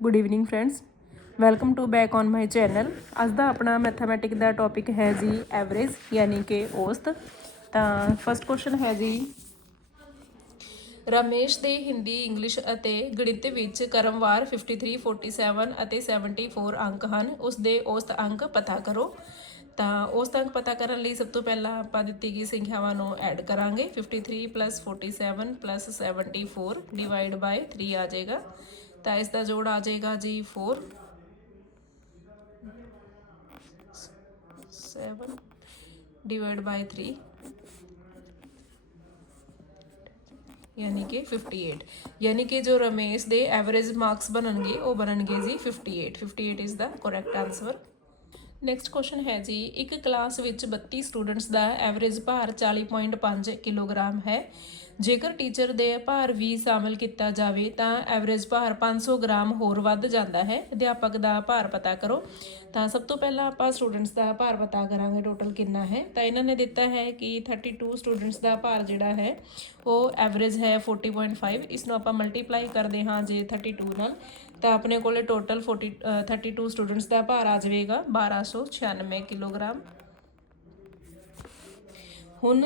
Good evening friends, welcome to back on my channel. अज का अपना मैथमैटिक का टॉपिक है जी एवरेज यानी कि औसत। तो फस्ट क्वेश्चन है जी, रमेश ਦੇ ਹਿੰਦੀ ਇੰਗਲਿਸ਼ ਅਤੇ ਗਣਿਤ ਵਿੱਚ ਕ੍ਰਮਵਾਰ 53 47 ਅਤੇ 74 ਅੰਕ ਹਨ। ਉਸ ਦੇ ਔਸਤ ਅੰਕ ਪਤਾ ਕਰੋ। ਤਾਂ ਔਸਤ ਅੰਕ ਪਤਾ ਕਰਨ ਲਈ ਸਭ ਤੋਂ ਪਹਿਲਾਂ ਆਪਾਂ ਦਿੱਤੀ ਗਈ ਸੰਖਿਆਵਾਂ ਨੂੰ ਐਡ ਕਰਾਂਗੇ। 53 + 47 + 74 डिवाइड बाय 3 आ जाएगा। तो इसका जोड़ आ जाएगा जी 4 7 डिवाइड बाय 3 यानी कि 58। यानी कि जो रमेश दे एवरेज मार्क्स बननगे वो बननगे जी 58। 58 is the correct answer. Next question है जी, एक क्लास विच 32 स्टूडेंट्स का एवरेज भार 40.5 किलोग्राम है। जेकर टीचर दे भार भी शामिल किया जाए तो एवरेज भार 500 ग्राम होर वध जाता है। अध्यापक का भार पता करो। तो सब तो पहला आप स्टूडेंट्स का भार पता करांगे टोटल कितना है। तो इन्होंने दिता है कि 32 स्टूडेंट्स का भार जोड़ा है वो एवरेज है 40.5। इसनों आप मल्टीप्लाई करते हाँ जे 32 नाल, तो अपने को टोटल 32 स्टूडेंट्स का भार आ जाएगा 1296 किलोग्राम। हुण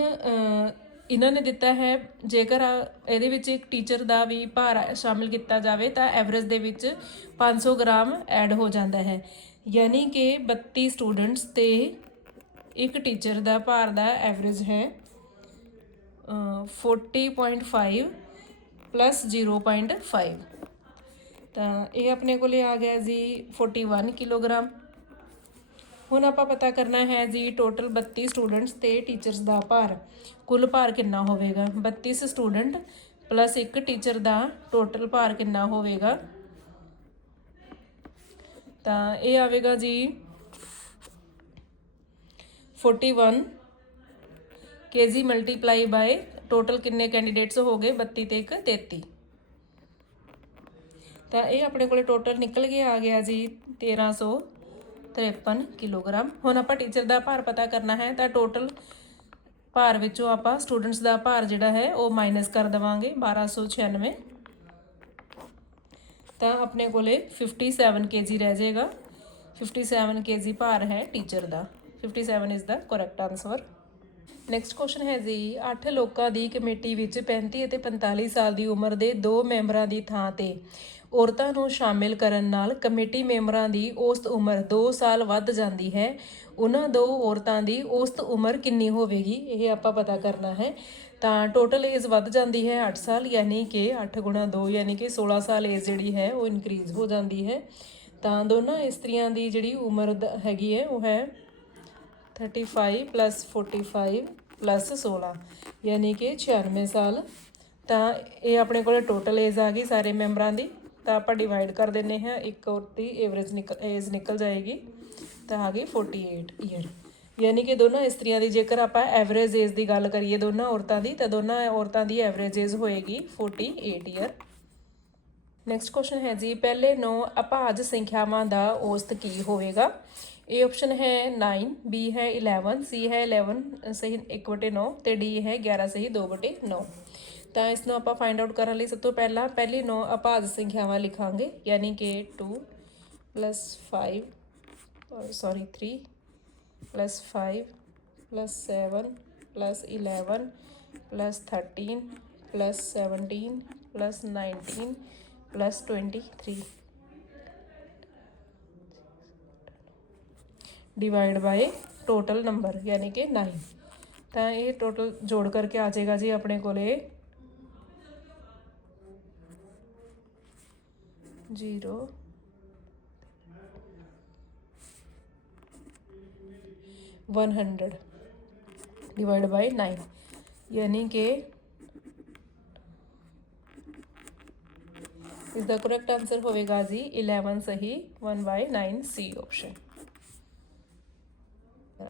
इन्होंने दिता है जेकर ये एक टीचर का भी भार शामिल किया जाए तो एवरेज के 500 ग्राम ऐड हो जाता है। यानी कि 32 स्टूडेंट्स ते एक टीचर का भार का एवरेज है 40.5 + 0.5। तो ये अपने को आ गया जी 41 किलोग्राम। हुण आपां पता करना है जी टोटल 32 स्टूडेंट्स ते टीचर्स का भार, कुल भार कितना होवेगा। 32 स्टूडेंट प्लस एक टीचर का टोटल भार कितना होवेगा। तो ये आवेगा जी 41 kg मल्टीप्लाई बाय टोटल किन्ने कैंडीडेट्स हो गए 32 ते 1 33। तो ये अपने को टोटल निकल के आ गया जी 1353 किलोग्राम। हुण आपां टीचर का भार पता करना है तो टोटल भार विचों आपां स्टूडेंट्स का भार जिहड़ा है वो माइनस कर देवांगे 1296। तो अपने को 57 kg रह जाएगा। 57 kg भार है टीचर का। 57 is the correct answer. Next question है जी, 8 लोगों की कमेटी विच 35 ਅਤੇ 45 साल की उम्र के 2 ਮੈਂਬਰਾਂ की थां ते औरतों को शामिल करन नाल कमेटी मैंबरां की औसत उम्र 2 साल वध जाती है। उन्होंने 2 औरतों की औसत उम्र कितनी होगी ये आपां पता करना है। तो टोटल एज वध जाती है 8 साल, यानी कि 8 × 2 यानी कि 16 साल एज जी है वो इनक्रीज़ हो जाती है। तो दोनों इस्त्रियां की जी उम्र हैगी है वो है 35 + 45 + 16 यानी कि 96 साल। तो ये अपने को टोटल एज आ गई सारे मैंबरों की। तो आप डिवाइड कर देने हैं, एक औरत की एवरेज एज निकल जाएगी तो आ गई 48 ईयर। यानी कि दोनों इस्त्रियां की जेकर आप एवरेज एज की गल करिए दोनों औरतों की, तो दोनों औरतों की एवरेज एज होएगी 48 ईयर। नैक्सट क्वेश्चन है जी, पहले 9 अभाज्य संख्यावां का औसत की होगा। ए ऑप्शन है 9, बी है 11, सी है 11 सही 1/9 तो डी है 11 सही 2/9। तो इसनों आप फाइंड आउट करने सब तो पहला पहली 9 अभाज्य संख्यावां लिखांगे, यानी कि 2 + 5 sorry 3 + 5 + 7 + 11 + 13 + 17 + 19 + 23 divide by total number यानी कि 9। तो ये टोटल जोड़ करके आ जाएगा जी अपने को 0 100 डिवाइड बाय 9 यानी कि इसका करैक्ट आंसर होगा जी 11 सही 1/9 सी ऑप्शन।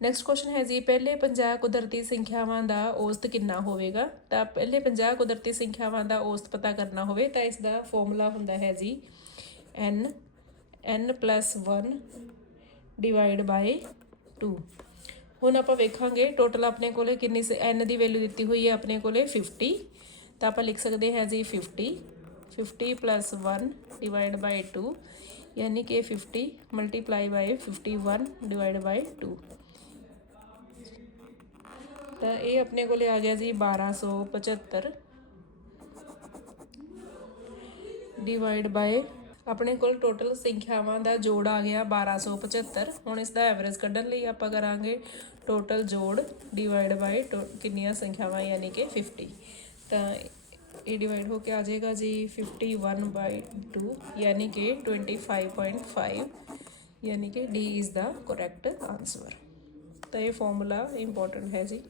नैक्सट क्वेश्चन है जी, पहले 50 कुदरती संख्यावां का औसत कितना होगा। तो पहले 50 कुदरती संख्यावां का औसत पता करना हो तो इसका फॉर्मूला होंदा है जी n + 1 डिवाइड बाय 2। हुण आपां वेखांगे टोटल अपने को कितनी n की वैल्यू दी हुई है अपने को 50। तो आप लिख सकते हैं जी 50 50 प्लस 1 डिवाइड बाई 2 यानी कि 50 मल्टीप्लाई बाई 51 डिवाइड बाई 2। तो ये अपने को आ गया जी 1275 डिवाइड बाय अपने को टोटल संख्यावां का जोड़ आ गया 1275। हुण इसका एवरेज कढ़न लई आपां करांगे टोटल जोड़ डिवाइड बाय कितनियां संख्यावां यानी कि 50। तो ये डिवाइड होके आ जाएगा जी 51/2 यानी कि 25.5 यानी कि D is the correct answer. तो ये फॉर्मूला इंपॉर्टेंट है जी।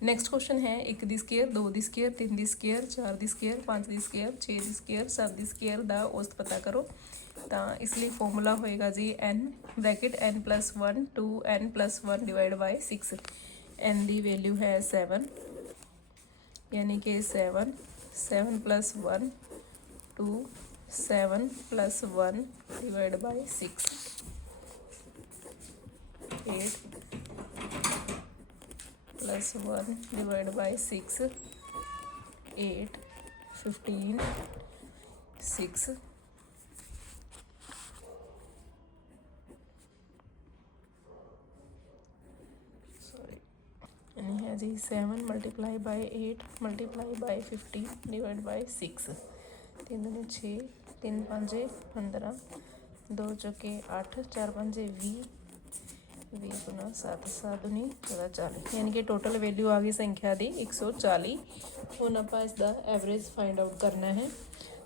नैक्सट क्वेश्चन है 1 ਦੀ ਸਕੇਅਰ 2 ਦੀ ਸਕੇਅਰ 3 ਦੀ ਸਕੇਅਰ 4 ਦੀ ਸਕੇਅਰ 5 ਦੀ ਸਕੇਅਰ 6 ਦੀ ਸਕੇਅਰ 7 ਦੀ ਸਕੇਅਰ ਦਾ ਔਸਤ ਪਤਾ ਕਰੋ। ਤਾਂ ਇਸ ਲਈ ਫਾਰਮੂਲਾ ਹੋਏਗਾ ਜੀ n bracket n + 1 2 n + 1 divide by 6। n the value ਹੈ 7 यानी कि 7 7 + 1 2 7 + 1 divide by 6 8 plus 1 divided by 6 8 15 6 sorry यानी है जी 7 multiply by 8 multiply by 15 divide by 6 3 दूनी 6 3 5 15 2 चौके 8 4 5 20 20 गुना 7 7 दूनी 40 यानी कि टोटल वैल्यू आ गई संख्या दी 140। हुण आपां इसका एवरेज फाइंड आउट करना है।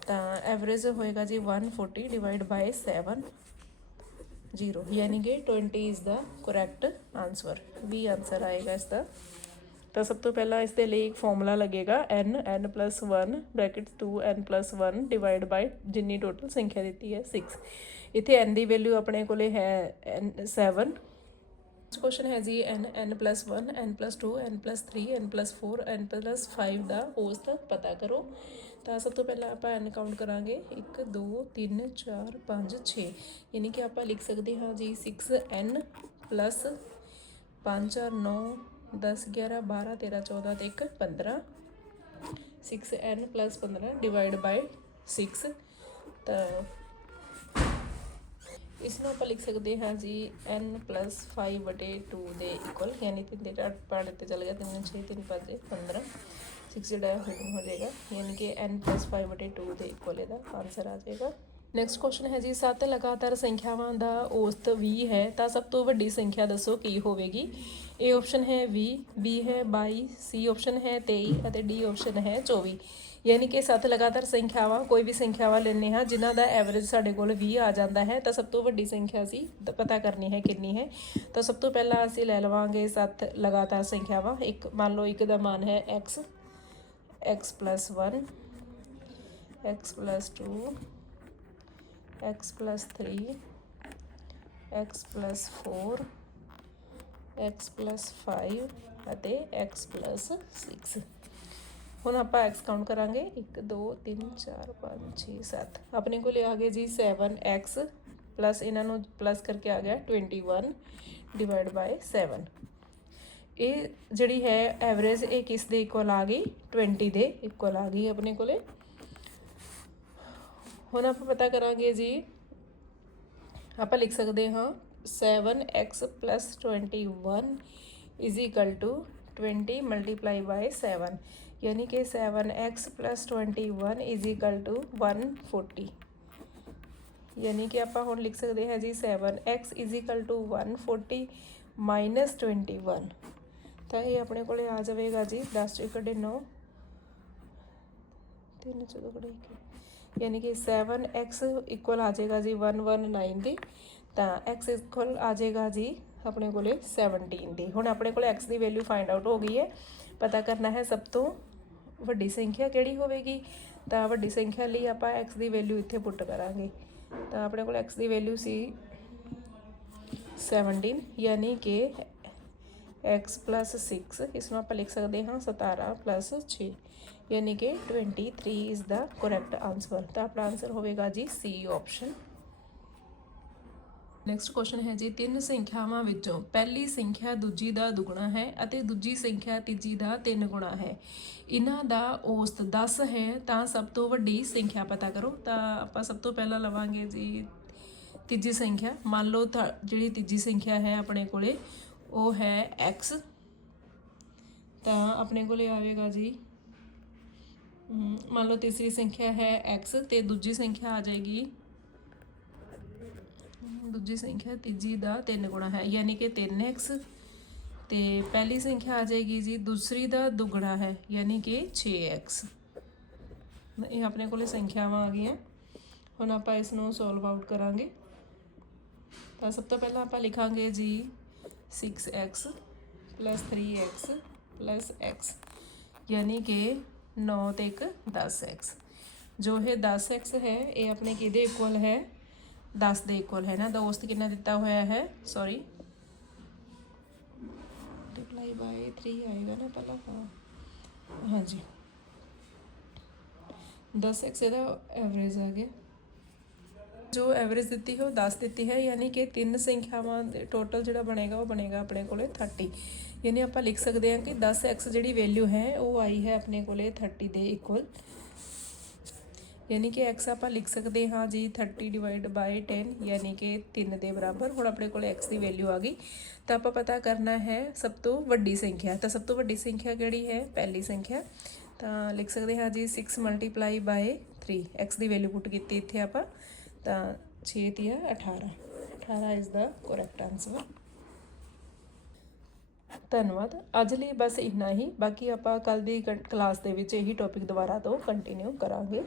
तो एवरेज होएगा जी 140 डिवाइड बाय 7 0 यानी कि 20 इज़ द करैक्ट आंसर। भी आंसर आएगा इसका। तो सब तो पहला इसके लिए एक फॉर्मूला लगेगा n + 1 bracket 2 n + 1 divide by जिन्नी टोटल संख्या दी है 6। इत्थे n की वैल्यू अपने को है 7। क्वेश्चन है जी n + 1 n + 2 n + 3 n + 4 n + 5 का औसत पता करो। तो सब तो पहला आप n काउंट करांगे 1 2 3 4 5 6 यानी कि आप लिख सकते हाँ जी 6n + 5 4 9 10 11 12 13 14 ते 1 15 6n + 15 डिवाइड बाय 6। तो इसनों आप लिख सकते हैं जी n + 5/2 के इक्वल यानी 3 के पार्ट पर चल गया 3 6 3 5 15 6 जो हो जाएगा यानी कि n + 5/2 के इक्वल इसका आंसर आ जाएगा। नैक्सट क्वेश्चन है जी 7 लगातार संख्यावां का औसत 20 है तो सब तो वड्डी संख्या दसो की होगी। ए ऑप्शन है 20 बी है 22 सी ऑप्शन है 23 और डी ऑप्शन है 24 यानी कि 7 लगातार संख्यावां कोई भी संख्यावां लेने हाँ जिन्हों का एवरेज साढ़े कोल 20 आ जाता है तो सब तो वड्डी संख्या असी पता करनी है कितनी है। तो सब तो पहला असी ले लवांगे 7 लगातार संख्यावां। एक मान लो एक का मान है x x + 1 x + 2 x + 3 x + 4 x + 5 ਅਤੇ x + 6। ਹੁਣ ਆਪਾਂ x ਕਾउंट ਕਰਾਂਗੇ 1 2 3 4 5 6 7 ਆਪਣੇ ਕੋਲ ਆ ਗਏ ਜੀ 7x प्लस ਇਹਨਾਂ ਨੂੰ प्लस करके आ गया 21 डिवाइड बाय 7। ये ਜਿਹੜੀ है एवरेज ये किस ਦੇ इक्वल आ गई 20 ਦੇ इक्वल आ गई अपने को। ਹੁਣ ਆਪਾਂ पता करांगे जी आप लिख सकते हाँ 7x + 21 = 20 मल्टीप्लाई बाय 7 यानी कि 7x + 21 = 140 यानी कि आप हम लिख सकते हैं जी 7x = 140 - 21। तो ये अपने को आ जाएगा जी 10 × 9 3 14 यानी कि 7x इक्वल आ जाएगा जी 119 दी। तो x इक्वल आ जाएगा जी अपने को 17 दी। हुण अपने को x की वैल्यू फाइंड आउट हो गई है। पता करना है सब तो वड्डी संख्या किहड़ी होवेगी। तो वड्डी संख्या लिए आप x की वैल्यू इत्थे पुट करांगे। तो अपने को x की वैल्यू सी 17 यानी कि x + 6 इसमें आप लिख सकते हाँ 17 + 6 यानी कि 23 इज़ द करेक्ट आंसर। तो अपना आंसर होगा जी सी ऑप्शन। ਨੈਕਸਟ ਕੁਐਸਚਨ ਹੈ ਜੀ, ਤਿੰਨ ਸੰਖਿਆਵਾਂ ਵਿੱਚੋਂ ਪਹਿਲੀ ਸੰਖਿਆ ਦੂਜੀ ਦਾ ਦੁੱਗਣਾ ਹੈ ਅਤੇ ਦੂਜੀ ਸੰਖਿਆ ਤੀਜੀ ਦਾ 3 ਗੁਣਾ ਹੈ। ਇਹਨਾਂ ਦਾ ਔਸਤ 10 ਹੈ ਤਾਂ ਸਭ ਤੋਂ ਵੱਡੀ ਸੰਖਿਆ ਪਤਾ ਕਰੋ। ਤਾਂ ਆਪਾਂ ਸਭ ਤੋਂ ਪਹਿਲਾਂ ਲਵਾਂਗੇ ਜੀ ਤੀਜੀ ਸੰਖਿਆ। ਮੰਨ ਲਓ ਜਿਹੜੀ ਤੀਜੀ ਸੰਖਿਆ ਹੈ ਆਪਣੇ ਕੋਲੇ ਉਹ ਹੈ x, ਤਾਂ ਆਪਣੇ ਕੋਲੇ ਆਵੇਗਾ ਜੀ ਮੰਨ ਲਓ ਤੀਸਰੀ ਸੰਖਿਆ ਹੈ x ਤੇ ਦੂਜੀ ਸੰਖਿਆ ਆ ਜਾਏਗੀ, ਦੂਜੀ ਸੰਖਿਆ ਤੀਜੀ ਦਾ 3 ਗੁਣਾ ਹੈ ਯਾਨੀ ਕਿ 3x, ਤੇ ਪਹਿਲੀ ਸੰਖਿਆ ਆ ਜਾਏਗੀ ਜੀ ਦੂਸਰੀ ਦਾ ਦੁੱਗਣਾ ਹੈ ਯਾਨੀ ਕਿ 6x। ਇਹ ਆਪਣੇ ਕੋਲੇ ਸੰਖਿਆਵਾਂ ਆ ਗਈਆਂ। ਹੁਣ ਆਪਾਂ ਇਸ ਨੂੰ ਸੋਲਵ ਆਊਟ ਕਰਾਂਗੇ। ਤਾਂ ਸਭ ਤੋਂ ਪਹਿਲਾਂ ਆਪਾਂ ਲਿਖਾਂਗੇ ਜੀ 6x + 3x + x ਯਾਨੀ ਕਿ 9 ਤੇ 1 10x। ਜੋ ਇਹ 10x ਹੈ ਇਹ ਆਪਣੇ ਕਿਹਦੇ ਇਕੁਅਲ ਹੈ, 10 ਦੇ ਇਕੁਅਲ ਹੈ ਨਾ। ਦਾ ਔਸਤ ਕਿੰਨਾ ਦਿੱਤਾ ਹੋਇਆ ਹੈ, ਸੌਰੀ ਮਲਟੀਪਲਾਈ ਬਾਈ 3 ਆਏਗਾ ਨਾ ਪਹਿਲਾਂ, ਹਾਂਜੀ 10x ਇਹਦਾ ਐਵਰੇਜ ਆ ਗਿਆ। ਜੋ ਐਵਰੇਜ ਦਿੱਤੀ ਹੈ ਉਹ 10 ਦਿੱਤੀ ਹੈ ਯਾਨੀ ਕਿ ਤਿੰਨ ਸੰਖਿਆਵਾਂ ਦੇ ਟੋਟਲ ਜਿਹੜਾ ਬਣੇਗਾ ਉਹ ਬਣੇਗਾ ਆਪਣੇ ਕੋਲੇ 30। ਯਾਨੀ ਆਪਾਂ ਲਿਖ ਸਕਦੇ ਹਾਂ ਕਿ 10x ਜਿਹੜੀ ਵੈਲਿਊ ਹੈ ਉਹ ਆਈ ਹੈ ਆਪਣੇ ਕੋਲੇ 30 ਦੇ ਇਕੁਅਲ, ਯਾਨੀ ਕਿ x ਆਪਾਂ ਲਿਖ ਸਕਦੇ ਹਾਂ ਜੀ 30 / 10 ਯਾਨੀ ਕਿ 3 ਦੇ ਬਰਾਬਰ। ਹੁਣ ਆਪਣੇ ਕੋਲ x ਦੀ ਵੈਲਿਊ ਆ ਗਈ ਤਾਂ ਆਪਾਂ ਪਤਾ ਕਰਨਾ ਹੈ ਸਭ ਤੋਂ ਵੱਡੀ ਸੰਖਿਆ। ਤਾਂ ਸਭ ਤੋਂ ਵੱਡੀ ਸੰਖਿਆ ਕਿਹੜੀ ਹੈ, ਪਹਿਲੀ ਸੰਖਿਆ। ਤਾਂ ਲਿਖ ਸਕਦੇ ਹਾਂ ਜੀ 6 × 3, x ਦੀ ਵੈਲਿਊ ਪੁੱਟ ਕੀਤੀ ਇੱਥੇ ਆਪਾਂ, ਤਾਂ 6 × 18, 18 ਇਜ਼ ਦਾ ਕਰੈਕਟ ਆਨਸਰ। ਧੰਨਵਾਦ। ਅੱਜ ਲਈ ਬਸ ਇੰਨਾ ਹੀ, ਬਾਕੀ ਆਪਾਂ ਕੱਲ੍ਹ ਦੀ ਕਲਾਸ ਦੇ ਵਿੱਚ ਇਹੀ ਟੌਪਿਕ ਦੁਬਾਰਾ ਤੋਂ ਕੰਟੀਨਿਊ ਕਰਾਂਗੇ।